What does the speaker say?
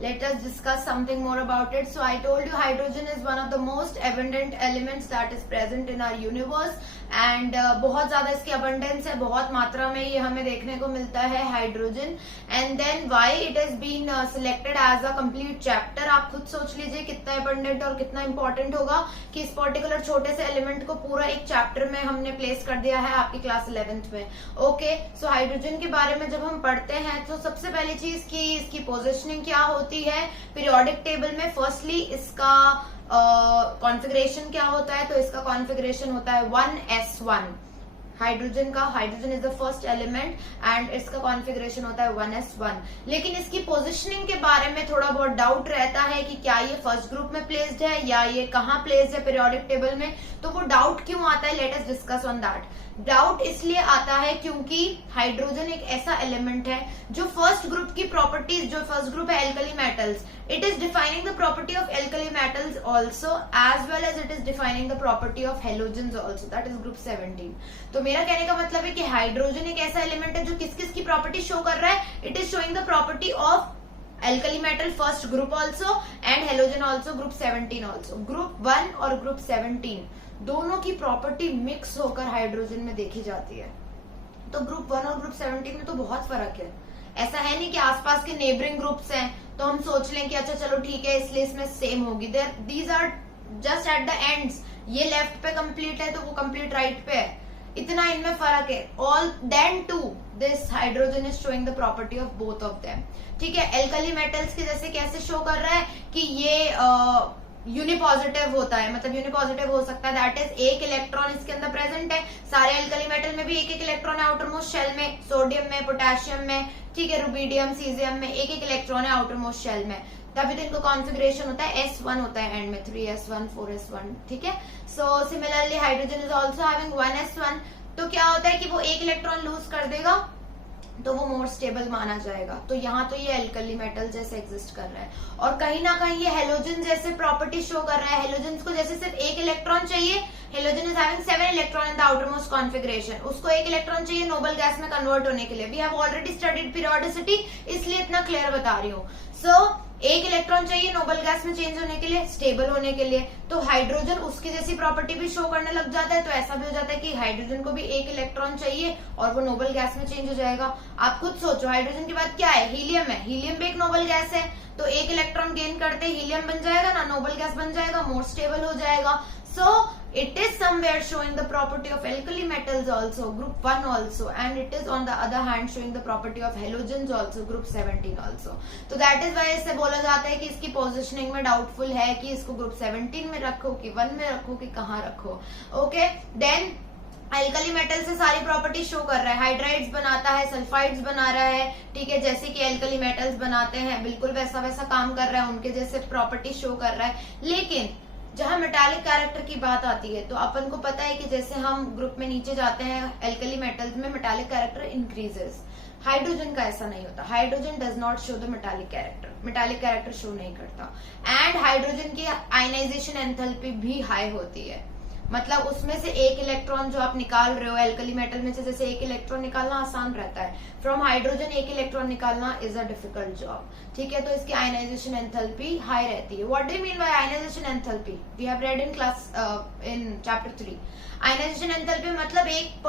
let us discuss something more about it. So I told you hydrogen is one of the most abundant elements that is present in our universe and बहुत ज्यादा इसकी abundance है, बहुत मात्रा में ये हमें देखने को मिलता है hydrogen. And then why it has been selected as a complete chapter. आप खुद सोच लीजिए कितना abundant और कितना important होगा कि इस पर्टिकुलर छोटे से एलिमेंट को पूरा एक चैप्टर में हमने प्लेस कर दिया है आपकी क्लास 11th में. ओके, सो हाइड्रोजन के बारे में जब हम पढ़ते हैं तो सबसे पहली चीज की इसकी पोजीशनिंग क्या होती है पीरियोडिक टेबल में. फर्स्टली इसका कॉन्फ़िगरेशन क्या होता है, तो इसका कॉन्फ़िगरेशन होता है 1s1. Hydrogen is the first element and इसका कॉन्फ़िगरेशन होता है 1s1. लेकिन इसकी पोजीशनिंग के बारे में थोड़ा बहुत डाउट रहता है कि क्या ये फर्स्ट ग्रुप में प्लेस्ड है या ये कहाँ प्लेस्ड है पीरियोडिक टेबल में. तो वो डाउट क्यों आता है, let us discuss on that. Doubt इसलिए आता है क्योंकि हाइड्रोजन एक ऐसा एलिमेंट है जो फर्स्ट ग्रुप की प्रॉपर्टीज, जो फर्स्ट ग्रुप है alkali metals, it is defining the property of alkali metals also as well as it is defining the property of halogens also, that is group 17. तो मेरा कहने का मतलब है कि हाइड्रोजन एक ऐसा एलिमेंट है जो किस किस की प्रॉपर्टी शो कर रहा है. It is showing the property of alkali metal first group also and halogen also group 17 also. group 1 और group 17 दोनों की प्रॉपर्टी मिक्स होकर हाइड्रोजन में देखी जाती है. तो ग्रुप 1 और ग्रुप 17 में तो बहुत फर्क है. ऐसा है नहीं कि आसपास के नेबरिंग ग्रुप्स हैं तो हम सोच लें कि अच्छा चलो ठीक है इसलिए इसमें सेम होगी. These are just at the ends. ये लेफ्ट पे कंप्लीट है तो वो कंप्लीट राइट पे है, इतना इनमें फर्क है. All then to this hydrogen is showing the property of both of them. ठीक है, एल्कली मेटल्स के जैसे कैसे शो कर रहा है कि ये यूनिपॉजिटिव होता है, मतलब यूनिपॉजिटिव हो सकता है, दैट इज एक इलेक्ट्रॉन इसके अंदर प्रेजेंट है. सारे एल्कली मेटल में भी एक एक इलेक्ट्रॉन है आउटर मोस्ट शेल में, सोडियम में, पोटेशियम में, ठीक है, रुबीडियम, सीजियम में एक एक इलेक्ट्रॉन है आउटर मोस्ट शेल में. तभी तो इनका कॉन्फ़िगरेशन होता है S1 होता है एंड में 3s1 4s1. ठीक है, so similarly hydrogen is also having 1s1. तो क्या होता है कि वो एक इलेक्ट्रॉन लूज कर देगा तो वो मोर स्टेबल माना जाएगा. तो यहाँ तो ये एल्कली मेटल जैसे एग्जिस्ट कर रहा है और कहीं ना कहीं ये हेलोजन जैसे प्रॉपर्टी शो कर रहा है. हेलोजन को जैसे सिर्फ एक इलेक्ट्रॉन चाहिए, halogen is having 7 electron in the outer most configuration. उसको एक इलेक्ट्रॉन चाहिए नोबल गैस में कन्वर्ट होने के लिए. We have already studied periodicity, इसलिए इतना क्लियर बता रही हूँ. सो एक इलेक्ट्रॉन चाहिए नोबल गैस में चेंज होने के लिए, स्टेबल होने के लिए. तो हाइड्रोजन उसकी जैसी प्रॉपर्टी भी शो करने लग जाता है. तो ऐसा भी हो जाता है कि हाइड्रोजन को भी एक इलेक्ट्रॉन चाहिए और वो नोबल गैस में चेंज हो जाएगा. आप खुद सोचो, हाइड्रोजन के बाद क्या है, हीलियम है. हीलियम भी एक नोबल गैस है, तो एक इलेक्ट्रॉन गेन करते हीलियम बन जाएगा ना, नोबल गैस बन जाएगा, मोर स्टेबल हो जाएगा. So it is somewhere showing the property of alkali metals also, group 1 also, and it is on the other hand showing the property of halogens also, group 17 also. तो that is why इसे बोला जाता है कि इसकी positioning में doubtful है कि इसको ग्रुप 17 में रखो कि 1 में रखो कि कहाँ रखो. ओके, देन एल्कली मेटल से सारी प्रॉपर्टी शो कर रहा है. हाइड्राइड्स बनाता है, सल्फाइड्स बना रहा है, ठीक है, जैसे कि एल्कली मेटल्स बनाते हैं बिल्कुल वैसा वैसा काम कर रहा है, उनके जैसे प्रॉपर्टी शो कर रहा है. लेकिन जहां मेटालिक कैरेक्टर की बात आती है तो अपन को पता है कि जैसे हम ग्रुप में नीचे जाते हैं एल्कली मेटल्स में मेटालिक कैरेक्टर इंक्रीजेस. हाइड्रोजन का ऐसा नहीं होता. Hydrogen does not show the metallic character. Metallic character show नहीं करता. एंड हाइड्रोजन की आयनाइजेशन एंथैल्पी भी हाई होती है. मतलब उसमें से एक इलेक्ट्रॉन जो आप निकाल रहे हो एल्कली मेटल में से, जैसे एक इलेक्ट्रॉन निकालना आसान रहता है, फ्रॉम हाइड्रोजन एक इलेक्ट्रॉन निकालना इज अ डिफिकल्ट जॉब. ठीक है, तो इसकी आयनाइजेशन एंथैल्पी हाई रहती है. What do you mean by ionization enthalpy? We have read in class in chapter 3. Ionization enthalpy मतलब एक